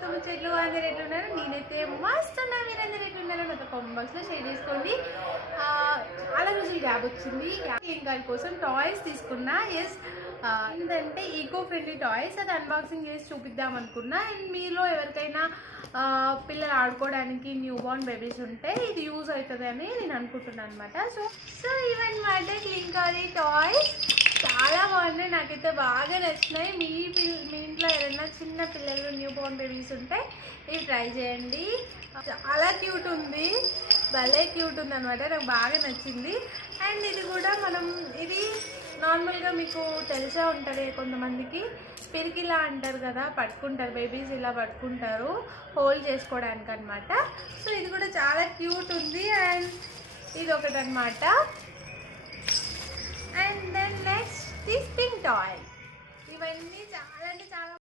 కొత్త చెట్లు అందరూ ఎట్లున్నారు? నేనైతే మస్తు ఉన్నా. మీరందరూ ఎట్లున్నారో నాతో కామెంట్ బాక్స్లో షేర్ చేసుకోండి. చాలా రోజులు గ్యాప్ వచ్చింది. ఏం కాదు కోసం టాయ్స్ తీసుకున్నా. ఎస్, ఏంటంటే ఈకో ఫ్రెండ్లీ టాయ్స్. అది అన్బాక్సింగ్ చేసి చూపిద్దాం అనుకున్నా. అండ్ మీలో ఎవరికైనా పిల్లలు ఆడుకోవడానికి న్యూ బోర్న్ బేబీస్ ఉంటే ఇది యూజ్ అవుతుంది అని నేను అనుకుంటున్నాను అనమాట. సో ఇవన్నమాట క్లింకారీ టాయ్స్. చాలా బాగున్నాయి, నాకైతే బాగా నచ్చినాయి. మీ ఇంట్లో ఎవరైనా చిన్న పిల్లలు న్యూ బోర్న్ బేబీస్ ఉంటే ఇవి ట్రై చేయండి. చాలా క్యూట్ ఉంది, భలే క్యూట్ ఉంది అనమాట. నాకు బాగా నచ్చింది. అండ్ ఇది కూడా ఇది నార్మల్గా మీకు తెలిసే ఉంటుంది, కొంతమందికి పిరికిలా అంటారు కదా, పట్టుకుంటారు బేబీస్, ఇలా పట్టుకుంటారు హోల్డ్ చేసుకోవడానికి అనమాట. సో ఇది కూడా చాలా క్యూట్ ఉంది. అండ్ ఇది ఒకటి అనమాట. And then next this pink toy. ఇవన్నీ చాలా